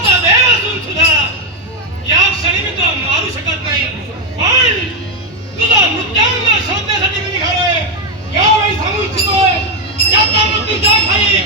देवाचा देव असून सुद्धा या क्षणी मी तुला मारू शकत नाही. पण तुझा मृत्यूंग शोधण्यासाठी मी निघालोय. यावेळी सांगू इच्छितोय, त्याचा मृत्यू ज्या ठाई